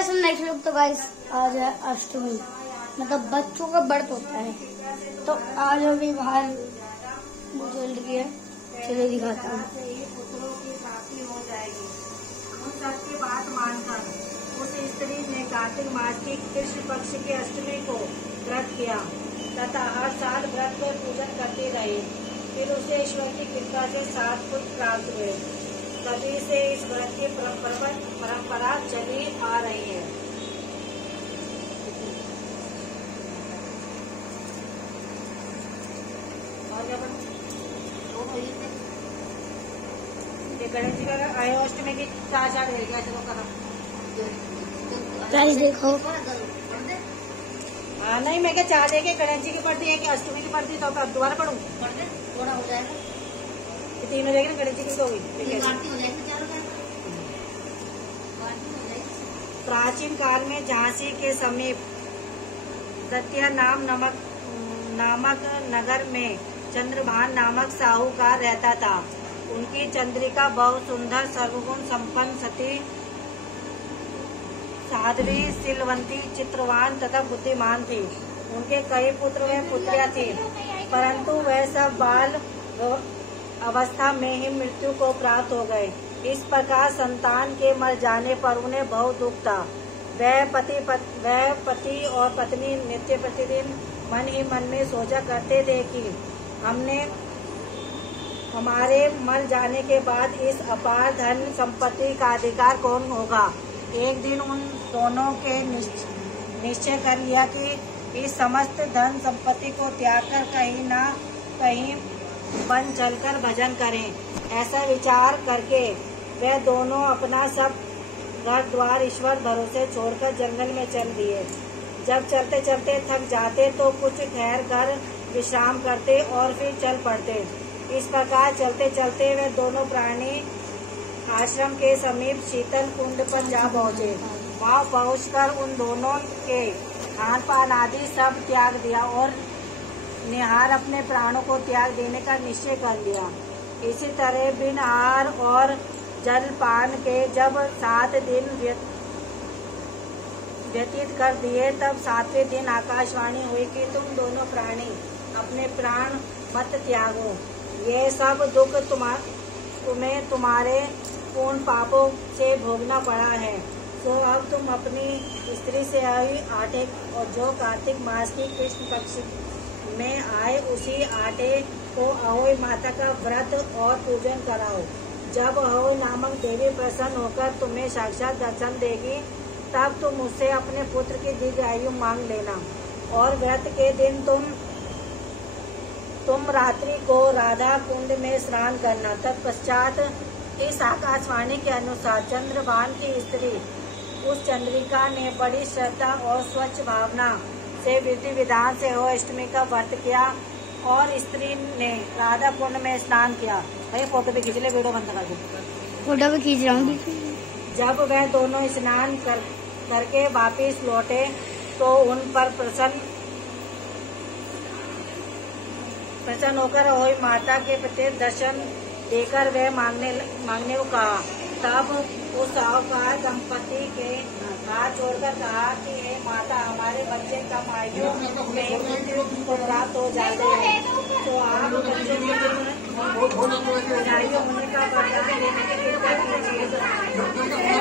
Guys next look. तो guys आज है अष्टमी, मतलब बच्चों का व्रत होता है। तो आज अभी बाहर जल रही है, चलिए दिखाता हूँ। पुत्रों की प्राप्ति हो जाएगी। उन सबकी बात मानकर उस स्त्री ने कार्तिक मास की कृष्ण पक्ष की अष्टमी को व्रत किया तथा हर साल व्रत में पूजन करती रही। फिर उसे ईश्वर की कृपा से 7 पुत्र प्राप्त हुए। तभी से इस व्रत की परंपरा चली आ रही है। गणेश जी का आयो अष्टमी की चार रह गया। चलो करो देखो। हाँ नहीं, मैं क्या चाह रही कि गणेश जी की पड़ती है कि अष्टमी की पड़ती, तो अब दोबारा पढ़ूँ थोड़ा हो जाएगा। तीन हो जाएगी ना, गणेश जी की तो होगी। प्राचीन काल में झांसी के समीप दतिया नामक नगर में चंद्रभान नामक साहूकार रहता था। उनकी चंद्रिका बहुत सुंदर, सर्वगुण संपन्न, सती, साध्वी, शीलवंती, चित्रवान तथा बुद्धिमान थी। उनके कई पुत्र व पुत्रियां थी, परंतु वह सब बाल अवस्था में ही मृत्यु को प्राप्त हो गए। इस प्रकार संतान के मर जाने पर उन्हें बहुत दुख था। वह पति और पत्नी नित्य प्रतिदिन मन ही मन में सोचा करते थे कि हमारे मर जाने के बाद इस अपार धन संपत्ति का अधिकार कौन होगा। एक दिन उन दोनों के निश्चय कर लिया कि इस समस्त धन संपत्ति को त्याग कर कहीं न कहीं वन चलकर भजन करें। ऐसा विचार करके वे दोनों अपना सब घर द्वार ईश्वर भरोसे छोड़कर जंगल में चल दिए। जब चलते चलते थक जाते तो कुछ ठहर कर विश्राम करते और फिर चल पड़ते। इस प्रकार चलते चलते वे दोनों प्राणी आश्रम के समीप शीतल कुंड पर जा पहुँचे। वहाँ पहुँचकर उन दोनों के खान पान आदि सब त्याग दिया और निहार अपने प्राणों को त्याग देने का निश्चय कर लिया। इसी तरह बिन आहार और जल पान के जब 7 दिन व्यतीत कर दिए, तब 7वें दिन आकाशवाणी हुई कि तुम दोनों प्राणी अपने प्राण मत त्यागो। ये सब दुख तुम्हें तुम्हारे पूर्ण पापों से भोगना पड़ा है। तो अब तुम अपनी स्त्री से आई आटे और जो कार्तिक मास की कृष्ण पक्ष में आए उसी आटे को अहोई माता का व्रत और पूजन कराओ। जब अहोई नामक देवी प्रसन्न होकर तुम्हें साक्षात दर्शन देगी, तब तुम उससे अपने पुत्र की दीर्घ आयु मांग लेना। और व्रत के दिन तुम रात्रि को राधा कुंड में स्नान करना। तत्पश्चात इस आकाशवाणी के अनुसार चंद्रभान की स्त्री उस चंद्रिका ने बड़ी श्रद्धा और स्वच्छ भावना से विधि विधान से हो अष्टमी का व्रत किया और स्त्री ने राधा कुंड में स्नान किया। भाई फोटो भी खींच ले, वीडियो बंद कर दो। फोटो भी खींच रहा हूँ। जब वह दोनों स्नान करके वापिस लौटे तो उन पर प्रसन्न होकर अहोई माता के प्रति दर्शन देकर वह मांगने को कहा। तब उस साहूकार दंपति के हाथ जोड़कर कहा कि हे माता, हमारे बच्चे कम आयु में मृत्यु को प्राप्त हो जाते हैं, तो आप बच्चों के लिए होने का वरदान देने की कृपा कीजिए।